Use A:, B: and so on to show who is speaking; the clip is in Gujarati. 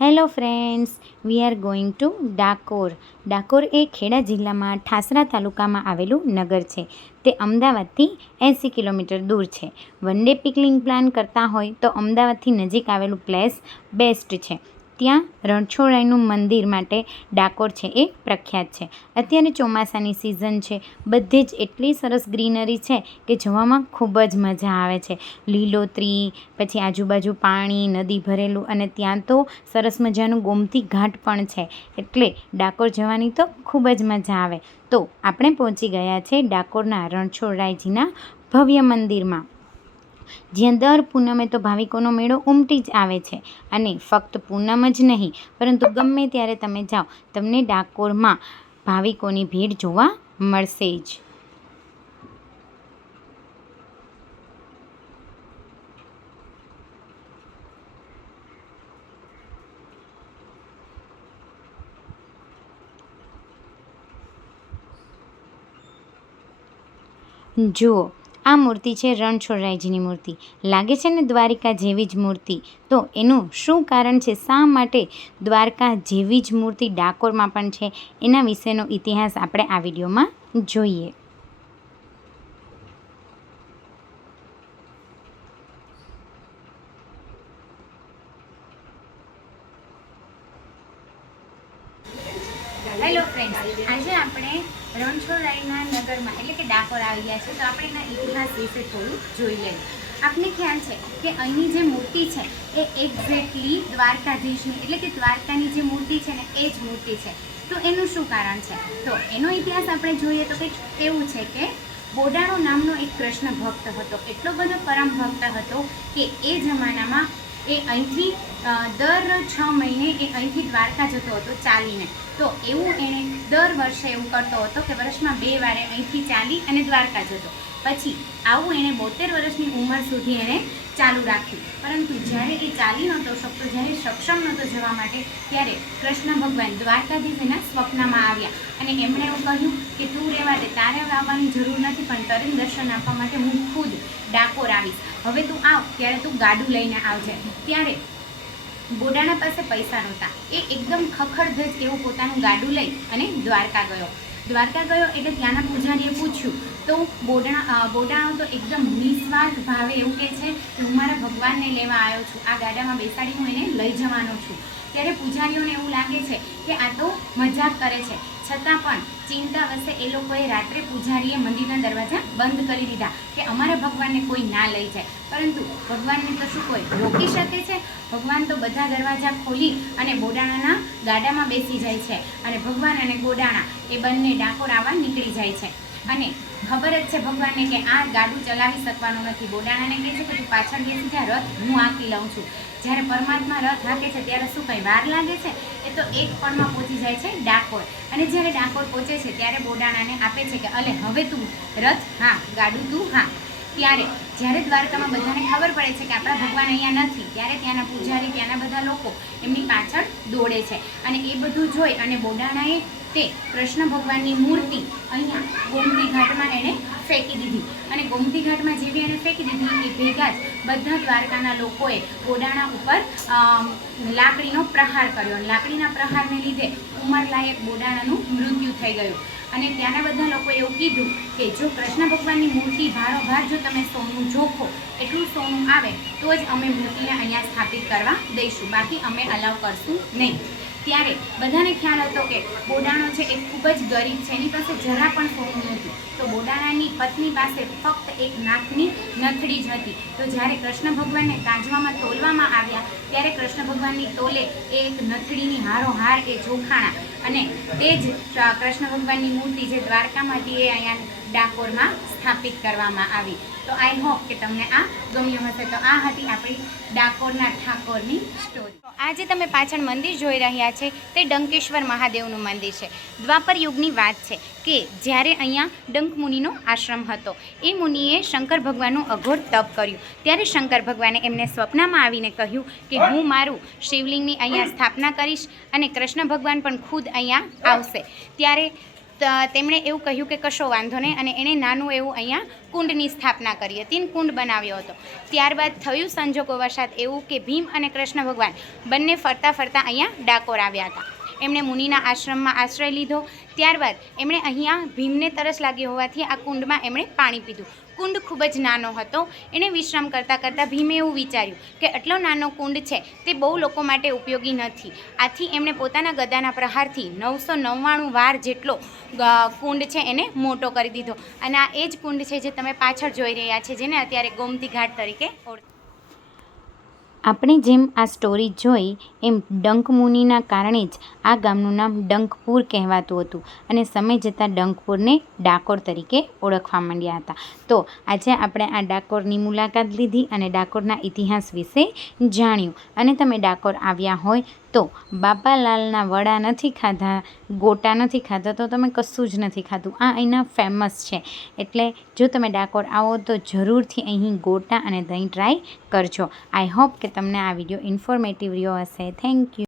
A: Hello friends we are going to Dakor. Dakor એ ખેડા જિલ્લામાં ઠાસરા તાલુકામાં આવેલું નગર છે. તે અમદાવાદથી એંસી કિલોમીટર દૂર છે. વન ડે પિકનિક પ્લાન કરતા હોય તો અમદાવાદથી નજીક આવેલું પ્લેસ બેસ્ટ છે. ત્યાં રણછોડરાયનું મંદિર માટે ડાકોર છે એ પ્રખ્યાત છે. અત્યારે ચોમાસાની સિઝન છે. બધે જ એટલી સરસ ગ્રીનરી છે કે જોવામાં ખૂબ જ મજા આવે છે. લીલોતરી, પછી આજુબાજુ પાણી, નદી ભરેલું અને ત્યાં તો સરસ મજાનું ગોમતી ઘાટ પણ છે. એટલે ડાકોર જવાની તો ખૂબ જ મજા આવે. તો આપણે પહોંચી ગયા છે ડાકોરના રણછોડરાયજીના ભવ્ય મંદિરમાં. જ્યાં દર પૂનમે તો ભાવિકોનો મેળો ઉમટી જ આવે છે અને ફક્ત પૂનમ જ નહીં, પરંતુ ગમે ત્યારે તમે જાઓ, તમને ડાકોરમાં ભાવિકોની ભીડ જોવા મળશે જ. જુઓ આ મૂર્તિ છે રણછોડરાયજીની મૂર્તિ. લાગે છે ને દ્વારિકા જેવી જ મૂર્તિ. તો એનું શું કારણ છે? શા માટે દ્વારકા જેવી જ મૂર્તિ ડાકોરમાં પણ છે? એના વિશેનો ઇતિહાસ આપણે આ વિડીયોમાં જોઈએ. હેલો ફ્રેન્ડ્સ આજે આપણે રણછોડરાયના નગરમાં એટલે કે ડાકોર આવી ગયા છે, તો આપણે એના ઇતિહાસ વિશે થોડું જોઈ લઈએ. આપને ખ્યાલ છે કે અહીંની જે મૂર્તિ છે, એ એક્ઝેક્ટલી દ્વારકાધીશની, એટલે કે દ્વારકાની જે મૂર્તિ છે ને, એ જ મૂર્તિ છે. તો એનું શું કારણ છે? તો એનો ઇતિહાસ આપણે જોઈએ તો કંઈક એવું છે કે બોડાણો નામનો એક કૃષ્ણ ભક્ત હતો. એટલો બધો પરમ ભક્ત હતો કે એ જમાનામાં એ અહીંથી દર છ મહિને એ અહીંથી દ્વારકા જતો હતો ચાલીને. તો એવું એણે દર વર્ષે એવું કરતો હતો કે વર્ષમાં બે વારે અહીંથી ચાલી અને દ્વારકા જતો. પછી આવું એણે બોતેર વર્ષની ઉંમર સુધી એણે ચાલુ રાખ્યું. પરંતુ જ્યારે એ ચાલી નહોતો શકતો, જ્યારે સક્ષમ નહોતો જવા માટે, ત્યારે કૃષ્ણ ભગવાન દ્વારકાધીશ એના સ્વપ્નમાં આવ્યા. અને એમણે એવું કહ્યું કે તું રહેવા દે, તારે આવવાની જરૂર નથી, પણ તરીન દર્શન આપવા માટે હું ખુદ ડાકોર આવીશ. હવે તું આવ, ત્યારે તું ગાડું લઈને આવજે. ત્યારે બોડાણા પાસે પૈસા નહોતા. એ એકદમ ખખડધજ એવું પોતાનું ગાડું લઈ અને દ્વારકા ગયો. દ્વારકા ગયો એટલે ત્યાંના પૂજારીએ પૂછ્યું, તો બોડાણા બોડાણો તો એકદમ નિસ્વાર્થ ભાવે એવું કહે છે કે હું મારા ભગવાનને લેવા આવ્યો છું. આ ગાડામાં બેસાડી હું એને લઈ જવાનો છું. ત્યારે પૂજારીઓને એવું લાગે છે કે આ તો મજાક કરે છે. છતાં પણ ચિંતા વસે એ લોકોએ રાત્રે પૂજારીએ મંદિરના દરવાજા બંધ કરી દીધા કે અમારા ભગવાનને કોઈ ના લઈ જાય. પરંતુ ભગવાનને તો શું કોઈ રોકી શકે છે? ભગવાન તો બધા દરવાજા ખોલી અને બોડાણાના ગાડામાં બેસી જાય છે અને ભગવાન અને ગોડાણા એ બંને ડાકોર આવવા નીકળી જાય છે. અને ખબર જ છે ભગવાનને કે આ ગાડું ચલાવી શકવાનું નથી. બોડાણાને કહે છે કે તું પાછળ બેસી જા, રથ હું આંકી લઉં છું. જ્યારે પરમાત્મા રથ હાંકે છે ત્યારે શું કંઈ વાર લાગે છે? એ તો એક પળમાં પહોંચી જાય છે ડાકોર. અને જ્યારે ડાકોર પહોંચે છે ત્યારે બોડાણાને આપે છે કે અલે, હવે તું રથ, હા, ગાડું તું, હા. ત્યારે જ્યારે દ્વારકામાં બધાને ખબર પડે છે કે આપણા ભગવાન અહીંયા નથી, ત્યારે ત્યાંના પૂજારી, ત્યાંના બધા લોકો એમની પાછળ દોડે છે. અને એ બધું જોઈ અને બોડાણાએ તે કૃષ્ણ ભગવાનની મૂર્તિ અહીંયા ગોમતી ઘાટમાં એણે ફેંકી દીધી. અને ગોમતી ઘાટમાં જેવી એણે ફેંકી દીધી એ ભેગા જ બધા દ્વારકાના લોકોએ બોડાણા ઉપર લાકડીનો પ્રહાર કર્યો. લાકડીના પ્રહારને લીધે ઉંમરલાયક બોડાણાનું મૃત્યુ થઈ ગયું. અને ત્યાંના બધા લોકોએ એવું કીધું કે જો કૃષ્ણ ભગવાનની મૂર્તિ ભારોભાર જો તમે સોનું જોખો, એટલું સોનું આવે, તો જ અમે મૂર્તિને અહીંયા સ્થાપિત કરવા દઈશું. બાકી અમે અલાવ કરશું નહીં. ત્યારે બધાને ખ્યાલ હતો કે બોડાણો છે એ ખૂબ જ ગરીબ છે. એની પાસે જરા પણ સોનું નહોતું. તો બોડાણાની પત્ની પાસે ફક્ત એક નાકની નથડી જ હતી. તો જ્યારે કૃષ્ણ ભગવાનને કાજવામાં તોલવામાં આવ્યા, ત્યારે કૃષ્ણ ભગવાનની તોલે એ એક નથડીની હારોહાર એ જોખાણા. અને તે જ કૃષ્ણ ભગવાનની મૂર્તિ જે દ્વારકામાંથી એ અહીંયા ડાકોરમાં સ્થાપિત કરવામાં આવી. તો આઈ હોપ કે તમને આ ગમ્યું હશે. તો આ હતી આપણી ડાકોરના ઠાકોરની સ્ટોરી આજે તમે પાછળ મંદિર જોઈ રહ્યા છે. તે ડંકેશ્વર મહાદેવનું મંદિર છે. દ્વાપર યુગની વાત છે કે જ્યારે અહીંયા મુનિનો આશ્રમ હતો. એ મુનિએ શંકર ભગવાનનું અઘોર તપ કર્યું. ત્યારે શંકર ભગવાને એમને સ્વપ્નમાં આવીને કહ્યું કે હું મારું શિવલિંગની અહીંયા સ્થાપના કરીશ અને કૃષ્ણ ભગવાન પણ ખુદ અહીંયા આવશે. ત્યારે તેમણે એવું કહ્યું કે કશો વાંધો નહીં અને એણે નાનું એવું અહીંયા કુંડની સ્થાપના કરી હતી કુંડ બનાવ્યો હતો. ત્યારબાદ થયું સંજોગોવશાત એવું કે ભીમ અને કૃષ્ણ ભગવાન બંને ફરતા ફરતા અહીંયા ડાકોર આવ્યા હતા. એમણે મુનિના આશ્રમમાં આશ્રય લીધો. ત્યારબાદ એમણે અહીંયા ભીમને તરસ લાગી હોવાથી આ કુંડમાં એમણે પાણી પીધું. કુંડ ખૂબ જ નાનો હતો. એણે વિશ્રામ કરતાં કરતાં ભીમે એવું વિચાર્યું કે આટલો નાનો કુંડ છે તે બહુ લોકો માટે ઉપયોગી નથી. આથી એમણે પોતાના ગદાના પ્રહારથી નવસો નવ્વાણું વાર જેટલો કુંડ છે એને મોટો કરી દીધો. અને આ એ જ કુંડ છે જે તમે પાછળ જોઈ રહ્યા છે, જેને અત્યારે ગોમતી ઘાટ તરીકે ઓળખ આપણે જેમ આ સ્ટોરી જોઈ, એમ ડંક મુનિના કારણે જ આ ગામનું નામ ડંકપુર કહેવાતું હતું અને સમય જતાં ડંકપુરને ડાકોર તરીકે ઓળખવા માંડ્યા હતા. તો આજે આપણે આ ડાકોરની મુલાકાત લીધી અને ડાકોરના ઇતિહાસ વિશે જાણ્યું. અને તમે ડાકોર આવ્યા હોય તો બાપાલાલના વડા નથી ખાધા, ગોટા નથી ખાધા, તો તમે કશું જ નથી ખાધું. આ અહીંના ફેમસ છે. એટલે જો તમે ડાકોર આવો તો જરૂરથી અહીં ગોટા અને દહીં ટ્રાય કરજો. આઈ હોપ કે તમને આ વીડિયો ઇન્ફોર્મેટિવ રહ્યો હશે. Thank you